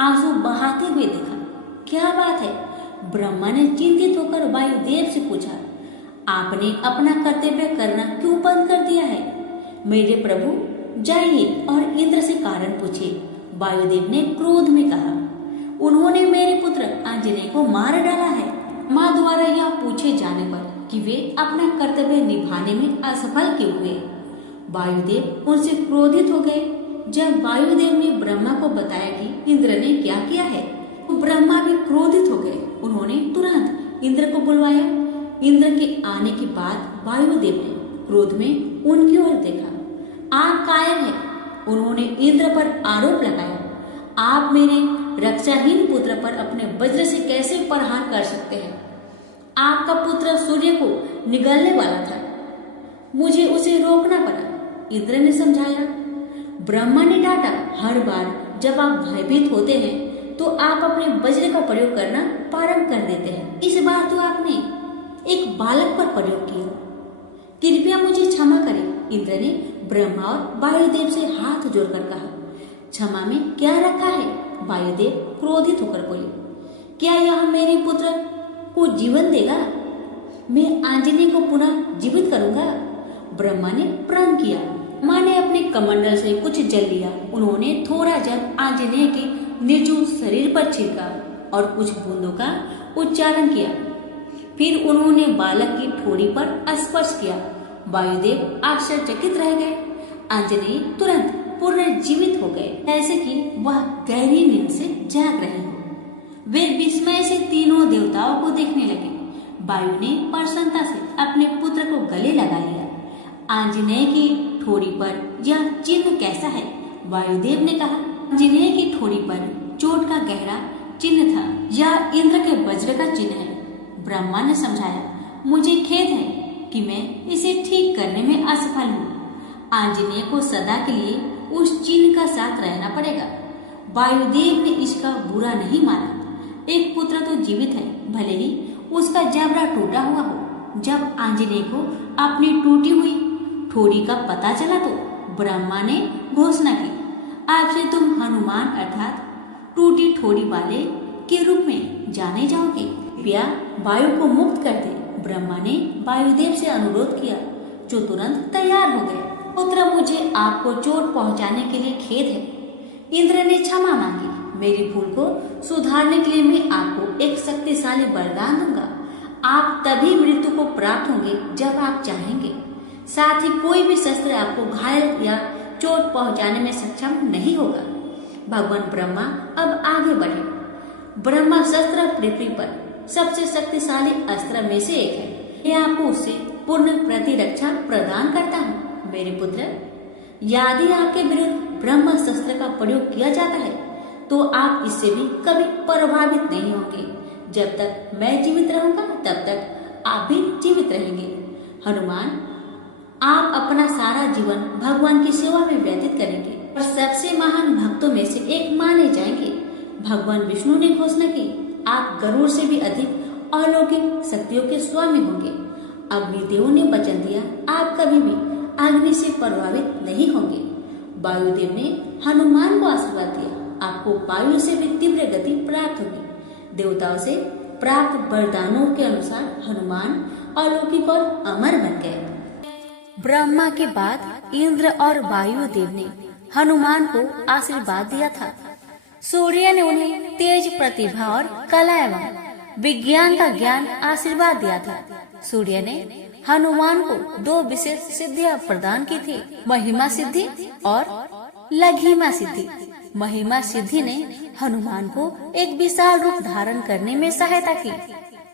आंसू बहाते हुए देखा। क्या बात है, ब्रह्मा ने चिंतित होकर वायुदेव से पूछा, आपने अपना कर्तव्य करना क्यों बंद कर दिया है? मेरे प्रभु जाइए और इंद्र से कारण पूछिए। वायुदेव ने क्रोध में कहा, उन्होंने मेरे पुत्र आंजनेय को मार डाला है। माँ द्वारा यह पूछे जाने पर कि वे अपना कर्तव्य निभाने में असफल क्यों हुए, वायुदेव उनसे क्रोधित हो गए। जब वायुदेव ने ब्रह्मा को बताया कि इंद्र ने क्या किया है, तो ब्रह्मा भी क्रोधित हो गए। उन्होंने तुरंत इंद्र को बुलवाया। इंद्र के आने के बाद वायुदेव ने क्रोध में उनकी ओर देखा। आप कायर हैं, उन्होंने इंद्र पर आरोप लगाया। आप मेरे रक्षाहीन पुत्र पर अपने वज्र से कैसे प्रहार कर सकते हैं? आपका पुत्र सूर्य को निगलने वाला था, मुझे उसे रोकना पड़ा। इंद्र ने समझाया। ब्रह्मा ने डांटा, हर बार जब आप भयभीत होते हैं तो आप अपने वज्र का प्रयोग करना प्रारंभ कर देते हैं। इस बार तो आपने एक बालक पर प्रयोग किया, कृपया मुझे क्षमा करें। इंद्र ने ब्रह्मा और वायुदेव से हाथ जोड़कर कहा, क्षमा में क्या रखा है? वायुदेव क्रोधित होकर बोले, क्या यह मेरे पुत्र को जीवन देगा? मैं आंजनेय को पुनः जीवित करूंगा। ब्रह्मा ने प्रण किया। माँ ने अपने कमंडल से कुछ जल लिया। उन्होंने थोड़ा जल आंजनेय के निर्जीव शरीर पर छिड़का और कुछ बूंदों का उच्चारण किया। फिर उन्होंने बालक की ठोड़ी पर स्पर्श किया। वायुदेव आश्चर्यचकित रह गए। आंजनेय तुरंत पुनर्जीवित हो गए, ऐसे कि वह गहरी नींद से जाग रहे हो। वे विस्मय से तीनों देवताओं को देखने लगे। वायु ने प्रसन्नता से अपने पुत्र को गले लगा लिया। आंजनेय की ठोड़ी पर यह चिन्ह कैसा है? वायुदेव ने कहा। आंजनेय की ठोड़ी पर चोट का गहरा चिन्ह था। यह इंद्र के वज्र का चिन्ह है। ब्रह्मा ने समझाया, मुझे खेद है कि मैं इसे ठीक करने में असफल हूँ। आंजनेय को सदा के लिए उस चिन्ह का साथ रहना पड़ेगा। वायुदेव ने इसका बुरा नहीं माना। एक पुत्र तो जीवित है, भले ही उसका जबड़ा टूटा हुआ हो। जब आंजनेय को अपनी टूटी हुई ठोड़ी का पता चला तो ब्रह्मा ने घोषणा की, आपसे तुम हनुमान अर्थात टूटी ठोड़ी वाले के रूप में जाने जाओगे। कृपया वायु को मुक्त कर दे। ब्रह्मा ने वायुदेव से अनुरोध किया, जो तुरंत तैयार हो गए। पुत्र, मुझे आपको चोट पहुंचाने के लिए खेद है। इंद्र ने क्षमा मांगी। मेरी भूल को सुधारने के लिए मैं आपको एक शक्तिशाली वरदान दूंगा। आप तभी मृत्यु को प्राप्त होंगे जब आप चाहेंगे। साथ ही कोई भी शस्त्र आपको घायल या चोट पहुंचाने में सक्षम नहीं होगा। भगवान ब्रह्मा अब आगे बढ़े। ब्रह्मास्त्र पृथ्वी पर सबसे शक्तिशाली अस्त्र में से एक है। मैं आपको उससे पूर्ण प्रतिरक्षा प्रदान करता हूँ। मेरे पुत्र, यदि आपके विरुद्ध ब्रह्मास्त्र का प्रयोग किया जाता है तो आप इससे भी कभी प्रभावित नहीं होंगे। जब तक मैं जीवित रहूंगा तब तक आप भी जीवित रहेंगे। हनुमान, आप अपना सारा जीवन भगवान की सेवा में व्यतीत करेंगे और सबसे महान भक्तों में से एक माने जाएंगे। भगवान विष्णु ने घोषणा की, आप गरुड़ से भी अधिक अलौकिक शक्तियों के स्वामी होंगे। अग्निदेव ने वचन दिया, आप कभी भी अग्नि से प्रभावित नहीं होंगे। वायुदेव ने हनुमान को आशीर्वाद दिया, आपको वायु से भी तीव्र गति प्राप्त होगी। देवताओं से प्राप्त वरदानों के अनुसार हनुमान अलौकिक और अमर बन गए। ब्रह्मा के बाद इंद्र और वायुदेव ने हनुमान को आशीर्वाद दिया था। सूर्य ने उन्हें तेज प्रतिभा और कला एवं विज्ञान का ज्ञान आशीर्वाद दिया था। सूर्य ने हनुमान को 2 विशेष सिद्धियां प्रदान की थी, महिमा सिद्धि और लघिमा सिद्धि। महिमा सिद्धि ने हनुमान को एक विशाल रूप धारण करने में सहायता की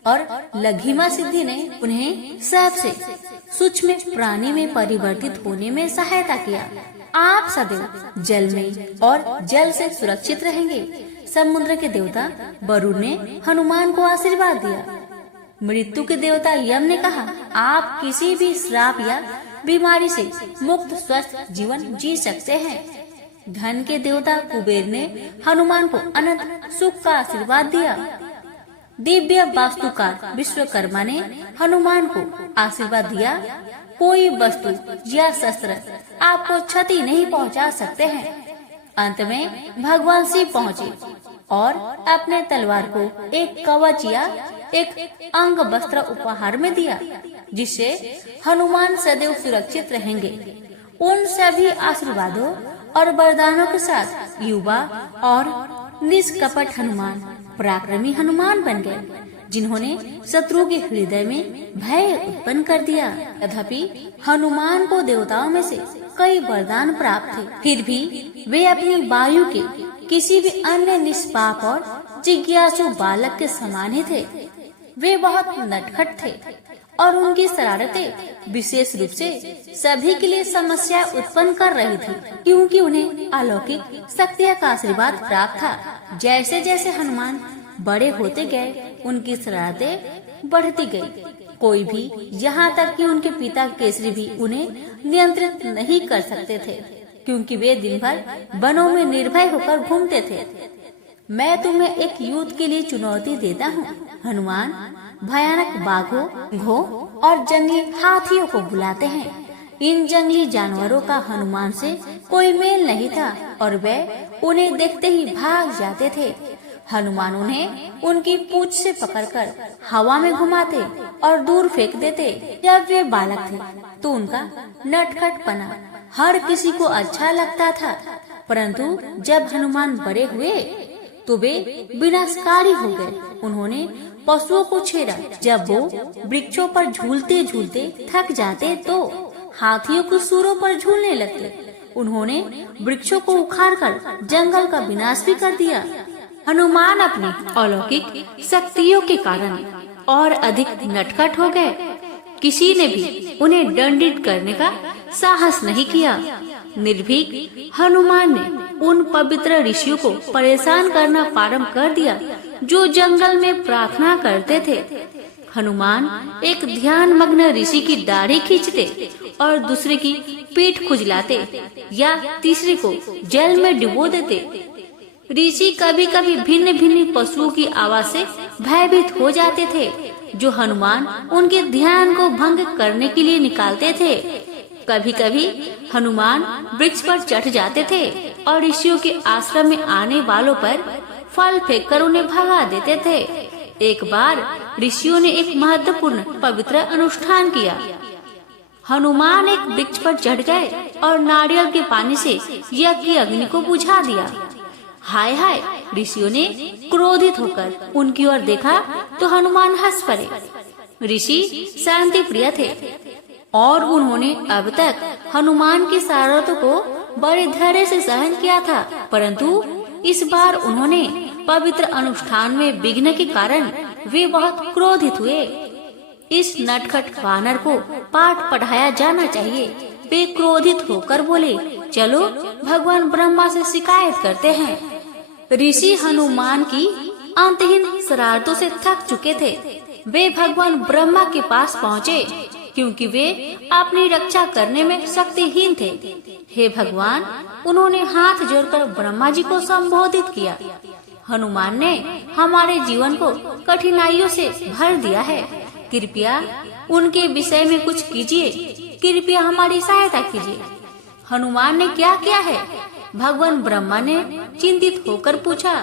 और लघिमा सिद्धि ने उन्हें सबसे सूक्ष्म प्राणी में परिवर्तित होने में सहायता किया। आप सदैव जल में और जल से सुरक्षित रहेंगे। समुद्र के देवता वरुण ने हनुमान को आशीर्वाद दिया। मृत्यु के देवता यम ने कहा, आप किसी भी श्राप या बीमारी से मुक्त स्वस्थ जीवन जी सकते हैं। धन के देवता कुबेर ने हनुमान को अनंत सुख का आशीर्वाद दिया। दिव्य वास्तुकार विश्वकर्मा ने हनुमान को आशीर्वाद दिया, कोई वस्तु या शस्त्र आपको क्षति नहीं पहुंचा सकते हैं। अंत में भगवान शिव पहुँचे और अपने तलवार को एक कवच या एक अंग वस्त्र उपहार में दिया, जिससे हनुमान सदैव सुरक्षित रहेंगे। उन सभी आशीर्वादों और वरदानों के साथ युवा और निष्कपट हनुमान पराक्रमी हनुमान बन गए, जिन्होंने शत्रु के हृदय में भय उत्पन्न कर दिया। तथापि हनुमान को देवताओं में से कई वरदान प्राप्त थे, फिर भी वे अपनी वायु के किसी भी अन्य निष्पाप और जिज्ञासु बालक के समान ही थे। वे बहुत नटखट थे और उनकी शरारतें विशेष रूप से सभी के लिए समस्या उत्पन्न कर रही थी, क्योंकि उन्हें अलौकिक शक्तियों का आशीर्वाद प्राप्त था। जैसे जैसे हनुमान बड़े होते गए, उनकी शरारतें बढ़ती गई। कोई भी, यहाँ तक कि उनके पिता केसरी भी उन्हें नियंत्रित नहीं कर सकते थे, क्योंकि वे दिन भर वनों में निर्भय होकर घूमते थे। मैं तुम्हें एक युद्ध के लिए चुनौती देता हूँ। हनुमान भयानक बाघों, घों और जंगली हाथियों को बुलाते हैं। इन जंगली जानवरों का हनुमान से कोई मेल नहीं था और वे उन्हें देखते ही भाग जाते थे। हनुमान उन्हें उनकी पूंछ से पकड़कर हवा में घुमाते और दूर फेंक देते। जब वे बालक थे तो उनका नटखटपना हर किसी को अच्छा लगता था, परंतु जब हनुमान बड़े हुए तो वे विनाशकारी हो गए। उन्होंने पशुओं को छेड़ा। जब वो वृक्षों पर झूलते झूलते थक जाते तो हाथियों के सूरों पर झूलने लगते। उन्होंने वृक्षों को उखाड़कर जंगल का विनाश भी कर दिया। हनुमान अपनी अलौकिक शक्तियों के कारण और अधिक नटखट हो गए। किसी ने भी उन्हें दंडित करने का साहस नहीं किया। निर्भीक हनुमान ने उन पवित्र ऋषियों को परेशान करना प्रारंभ कर दिया, जो जंगल में प्रार्थना करते थे। हनुमान एक ध्यान मग्न ऋषि की दाढ़ी खींचते और दूसरे की पीठ खुजलाते या तीसरे को जल में डुबो देते। ऋषि कभी कभी भिन्न भिन्न पशुओं की आवाज से भयभीत हो जाते थे, जो हनुमान उनके ध्यान को भंग करने के लिए निकालते थे। कभी कभी हनुमान वृक्ष पर चढ़ जाते थे और ऋषियों के आश्रम में आने वालों पर फल फेंककर उन्हें भगा देते थे। एक बार ऋषियों ने एक महत्वपूर्ण पवित्र अनुष्ठान किया। हनुमान एक वृक्ष पर चढ़ गए और नारियल के पानी से यज्ञ की अग्नि को बुझा दिया। हाय हाय, ऋषियों ने क्रोधित होकर उनकी ओर देखा तो हनुमान हंस पड़े। ऋषि शांति प्रिय थे और उन्होंने अब तक हनुमान की शरारतों को बड़े धैर्य से सहन किया था, परंतु इस बार उन्होंने पवित्र अनुष्ठान में विघ्न के कारण वे बहुत क्रोधित हुए। इस नटखट वानर को पाठ पढ़ाया जाना चाहिए। वे क्रोधित होकर बोले, चलो भगवान ब्रह्मा से शिकायत करते हैं। ऋषि हनुमान की अंतहीन शरारतों से थक चुके थे। वे भगवान ब्रह्मा के पास पहुँचे, क्योंकि वे अपनी रक्षा करने में शक्तिहीन थे। हे भगवान, उन्होंने हाथ जोड़कर ब्रह्मा जी को संबोधित किया। हनुमान ने हमारे जीवन को कठिनाइयों से भर दिया है। कृपया उनके विषय में कुछ कीजिए। कृपया हमारी सहायता कीजिए। हनुमान ने क्या किया है? भगवान ब्रह्मा ने चिंतित होकर पूछा।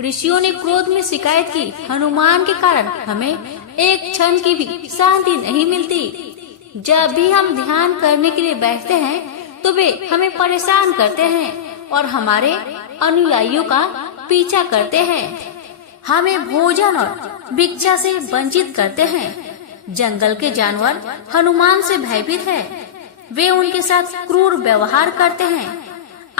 ऋषियों ने क्रोध में शिकायत की, हनुमान के कारण हमें एक क्षण की भी शांति नहीं मिलती। जब भी हम ध्यान करने के लिए बैठते हैं तो वे हमें परेशान करते हैं और हमारे अनुयायियों का पीछा करते हैं। हमें भोजन और भिक्षा से वंचित करते हैं। जंगल के जानवर हनुमान से भयभीत हैं। वे उनके साथ क्रूर व्यवहार करते हैं।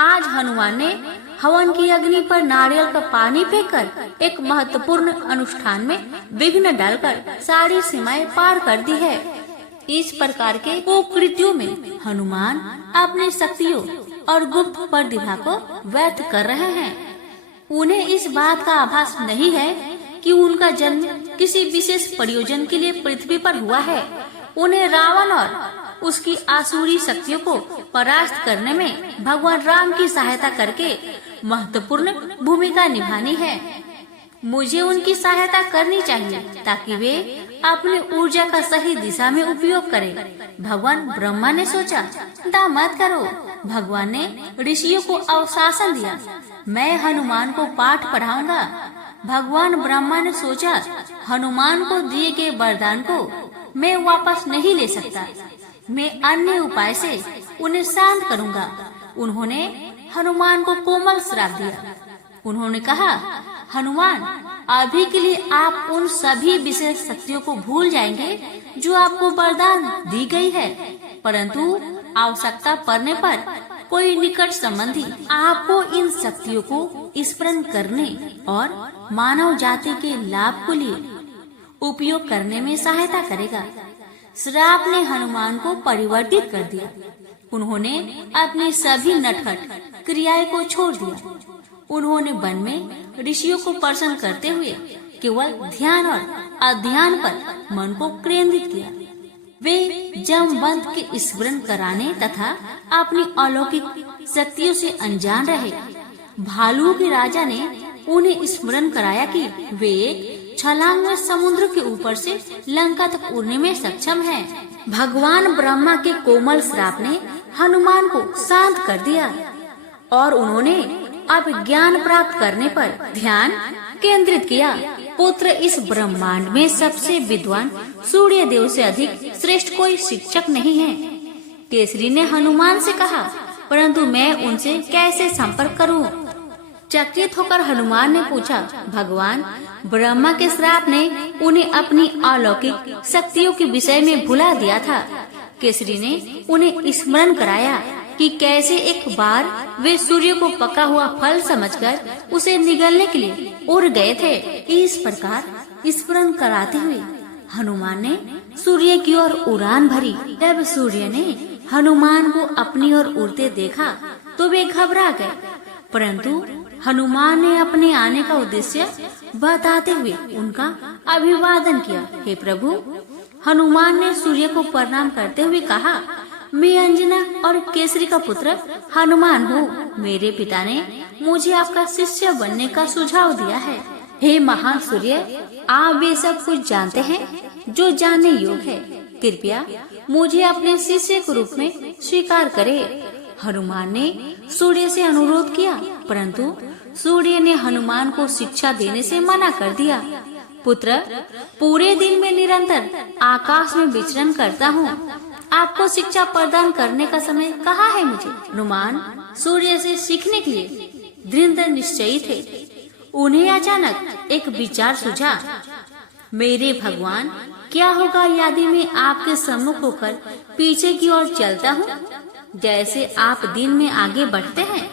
आज हनुमान ने हवन की अग्नि पर नारियल का पानी फेंककर एक महत्वपूर्ण अनुष्ठान में विघ्न डालकर सारी सीमाएं पार कर दी है। इस प्रकार के कुकृत्यों में हनुमान अपनी शक्तियों और गुप्त प्रतिभा को व्यर्थ कर रहे हैं। उन्हें इस बात का आभास नहीं है कि उनका जन्म किसी विशेष प्रयोजन के लिए पृथ्वी पर हुआ है। उन्हें रावण और उसकी आसुरी शक्तियों को परास्त करने में भगवान राम की सहायता करके महत्वपूर्ण भूमिका निभानी है। मुझे उनकी सहायता करनी चाहिए ताकि वे अपनी ऊर्जा का सही दिशा में उपयोग करें। भगवान ब्रह्मा ने सोचा, चिंता मत करो, भगवान ने ऋषियों को अवशासन दिया, मैं हनुमान को पाठ पढ़ाऊंगा। भगवान ब्रह्मा ने सोचा, हनुमान को दिए गए वरदान को मैं वापस नहीं ले सकता, मैं अन्य उपाय से उन्हें शांत करूंगा। उन्होंने हनुमान को कोमल श्राप दिया। उन्होंने कहा, हनुमान, अभी के लिए आप उन सभी विशेष शक्तियों को भूल जाएंगे जो आपको वरदान दी गई है, परंतु आवश्यकता पड़ने पर कोई निकट संबंधी आपको इन शक्तियों को स्मरण करने और मानव जाति के लाभ के लिए उपयोग करने में सहायता करेगा। श्राप ने हनुमान को परिवर्तित कर दिया। उन्होंने अपनी सभी नटखट क्रियाएं को छोड़ दिया। उन्होंने वन में ऋषियों को प्रसन्न करते हुए केवल ध्यान और अध्ययन पर मन को केंद्रित किया। वे जमवंत के स्मरण कराने तथा अपनी अलौकिक शक्तियों से अनजान रहे। भालू के राजा ने उन्हें स्मरण कराया कि वे एक छलांग में समुद्र के ऊपर से लंका तक उड़ने में सक्षम हैं। भगवान ब्रह्मा के कोमल श्राप ने हनुमान को शांत कर दिया और उन्होंने अब ज्ञान प्राप्त करने पर ध्यान केंद्रित किया। पुत्र, इस ब्रह्मांड में सबसे विद्वान सूर्य देव से अधिक श्रेष्ठ कोई शिक्षक नहीं है। केसरी ने हनुमान से कहा, परंतु मैं उनसे कैसे संपर्क करूं? चकित होकर हनुमान ने पूछा, भगवान ब्रह्मा के श्राप ने उन्हें अपनी अलौकिक शक्तियों के विषय में भुला दिया था। केसरी ने उन्हें स्मरण कराया कि कैसे एक बार वे सूर्य को पका हुआ फल समझकर उसे निगलने के लिए उड़ गए थे। इस प्रकार स्मरण कराते हुए हनुमान ने सूर्य की ओर उड़ान भरी। जब सूर्य ने हनुमान को अपनी ओर उड़ते देखा तो वे घबरा गए, परंतु हनुमान ने अपने आने का उद्देश्य बताते हुए उनका अभिवादन किया। हे प्रभु, हनुमान ने सूर्य को प्रणाम करते हुए कहा, मैं अंजना और केसरी का पुत्र हनुमान हूँ। मेरे पिता ने मुझे आपका शिष्य बनने का सुझाव दिया है। हे महान सूर्य, आप वे सब कुछ जानते हैं जो जानने योग्य है। कृपया मुझे अपने शिष्य के रूप में स्वीकार करे। हनुमान ने सूर्य से अनुरोध किया, परंतु सूर्य ने हनुमान को शिक्षा देने से मना कर दिया। पुत्र, पूरे दिन में निरंतर आकाश में विचरण करता हूँ, आपको शिक्षा प्रदान करने का समय कहाँ है मुझे? हनुमान सूर्य से सीखने के लिए दृढ़ निश्चयी थे। उन्हें अचानक एक विचार सूझा, मेरे भगवान, क्या होगा यदि मैं आपके सम्मुख होकर पीछे की ओर चलता हूँ, जैसे आप दिन में आगे बढ़ते हैं?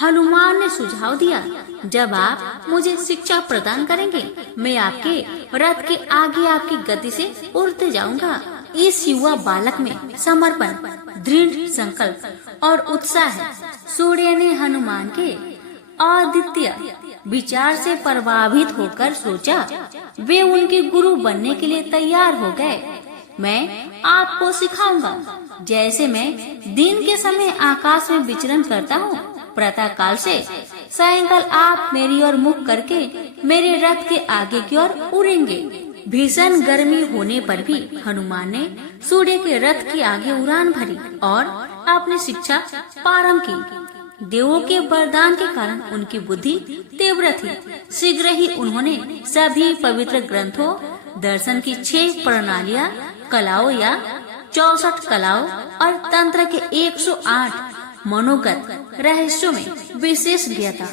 हनुमान ने सुझाव दिया, जब आप मुझे शिक्षा प्रदान करेंगे, मैं आपके रथ के आगे आपकी गति से उड़ते जाऊंगा। इस युवा बालक में समर्पण, दृढ़ संकल्प और उत्साह है। सूर्य ने हनुमान के अद्वितीय विचार से प्रभावित होकर सोचा, वे उनके गुरु बनने के लिए तैयार हो गए। मैं आपको सिखाऊंगा, जैसे मैं दिन के समय आकाश में विचरण करता हूँ, प्रातः काल से सायंकाल आप मेरी ओर मुख करके मेरे रथ के आगे की ओर उड़ेंगे। भीषण गर्मी होने पर भी हनुमान ने सूर्य के रथ के आगे उड़ान भरी और अपनी शिक्षा प्रारंभ की। देवों के वरदान के कारण उनकी बुद्धि तीव्र थी। शीघ्र ही उन्होंने सभी पवित्र ग्रंथों, दर्शन की 6 प्रणालियाँ, कलाओं या 64 कलाओं और तंत्र के 108 मनोगत रहस्यों में विशेष ज्ञता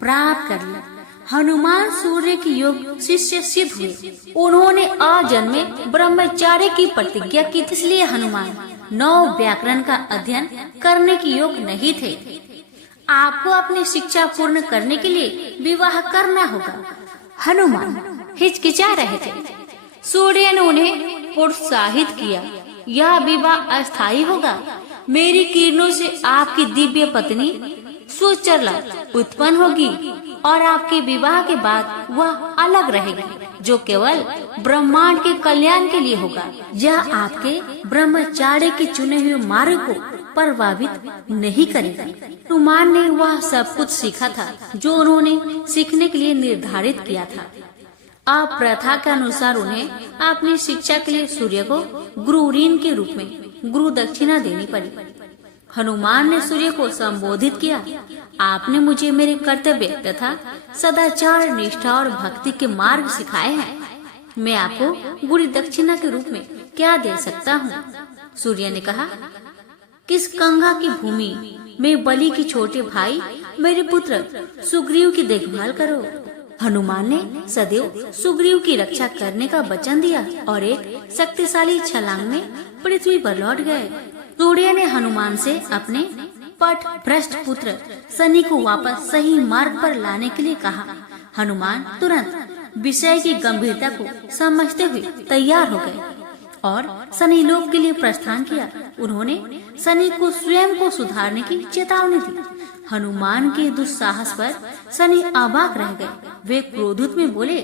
प्राप्त कर लिया। हनुमान सूर्य की योग शिष्य सिद्ध हुए। उन्होंने अजन्मे ब्रह्मचार्य की प्रतिज्ञा की, इसलिए हनुमान 9 व्याकरण का अध्ययन करने की योग नहीं थे। आपको अपनी शिक्षा पूर्ण करने के लिए विवाह करना होगा। हनुमान हिचकिचा रहे थे। सूर्य ने उन्हें प्रोत्साहित किया, यह विवाह अस्थायी होगा। मेरी किरणों से आपकी दिव्य पत्नी सुचरला उत्पन्न होगी और आपके विवाह के बाद वह अलग रहेगी, जो केवल ब्रह्मांड के कल्याण के लिए होगा। यह आपके ब्रह्मचार्य के चुने हुए मार्ग को प्रभावित नहीं करेगा। हनुमान ने वह सब कुछ सीखा था जो उन्होंने सीखने के लिए निर्धारित किया था। अब प्रथा के अनुसार उन्हें अपनी शिक्षा के लिए सूर्य को गुरु ऋण के रूप में गुरु दक्षिणा देनी पड़ी। हनुमान ने सूर्य को संबोधित किया, आपने मुझे मेरे कर्तव्य तथा सदाचार, निष्ठा और भक्ति के मार्ग सिखाए हैं। मैं आपको गुरु दक्षिणा के रूप में क्या दे सकता हूँ? सूर्य ने कहा, किस गंगा की भूमि में बलि के छोटे भाई मेरे पुत्र सुग्रीव की देखभाल करो। हनुमान ने सदैव सुग्रीव की रक्षा करने का वचन दिया और एक शक्तिशाली छलांग में पृथ्वी पर लौट गए। सूर्य ने हनुमान से अपने पथ भ्रष्ट पुत्र शनि को वापस सही मार्ग पर लाने के लिए कहा। हनुमान तुरंत विषय की गंभीरता को समझते हुए तैयार हो गए और शनि लोक के लिए प्रस्थान किया। उन्होंने शनि को स्वयं को सुधारने की चेतावनी दी। हनुमान के दुस्साहस पर शनि अवाक रह गए। वे क्रोधित में बोले,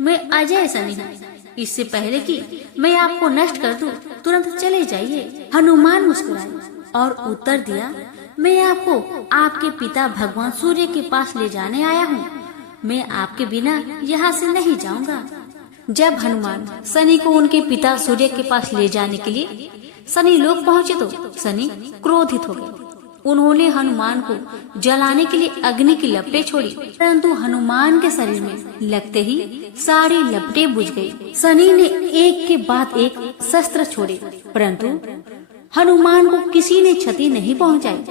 मैं अजय शनि हूँ, इससे पहले कि मैं आपको नष्ट कर दूं, तुरंत चले जाइए। हनुमान मुस्कुराए और उत्तर दिया, मैं आपको आपके पिता भगवान सूर्य के पास ले जाने आया हूँ। मैं आपके बिना यहाँ से नहीं जाऊंगा। जब हनुमान शनि को उनके पिता सूर्य के पास ले जाने के लिए शनि लोक पहुँचे तो शनि क्रोधित हो गए। उन्होंने हनुमान को जलाने के लिए अग्नि की लपटें छोड़ी, परंतु हनुमान के शरीर में लगते ही सारी लपटें बुझ गई। शनि ने एक के बाद एक शस्त्र छोड़े, परंतु हनुमान को किसी ने क्षति नहीं पहुंचाई।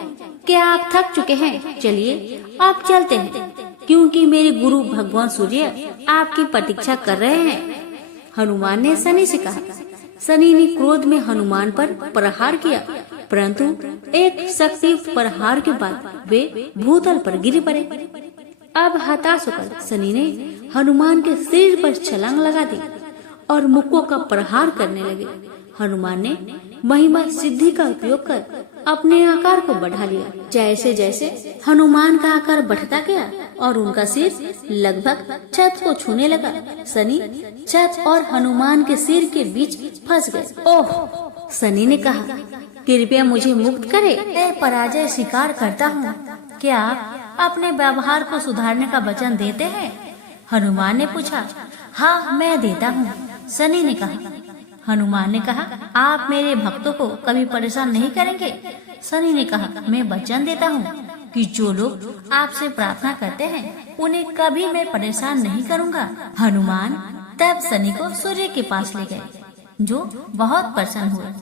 क्या आप थक चुके हैं? चलिए आप चलते हैं, क्योंकि मेरे गुरु भगवान सूर्य आपकी प्रतीक्षा कर रहे हैं। हनुमान ने शनि से कहा। शनि ने क्रोध में हनुमान पर प्रहार किया, परंतु एक शक्तियुक्त प्रहार के बाद वे भूतल पर गिर पड़े। अब हताश होकर शनि ने हनुमान के शरीर पर छलांग लगा दी और मुक्कों का प्रहार करने लगे। हनुमान ने महिमा सिद्धि का उपयोग कर अपने आकार को बढ़ा लिया। जैसे जैसे हनुमान का आकार बढ़ता गया और उनका सिर लगभग छत को छूने लगा, शनि छत और हनुमान के सिर के बीच फंस गए। ओह! शनि ने कहा, कृपया मुझे मुक्त करे, मैं पराजय स्वीकार करता हूँ। क्या आप अपने व्यवहार को सुधारने का वचन देते हैं? हनुमान ने पूछा। हाँ, मैं देता हूँ, शनि ने कहा। हनुमान ने कहा, आप मेरे भक्तों को कभी परेशान नहीं करेंगे? शनि ने कहा, मैं वचन देता हूँ कि जो लोग आपसे प्रार्थना करते हैं उन्हें कभी मैं परेशान नहीं करूँगा। हनुमान तब शनि को सूर्य के पास ले गए, जो बहुत प्रसन्न हुए।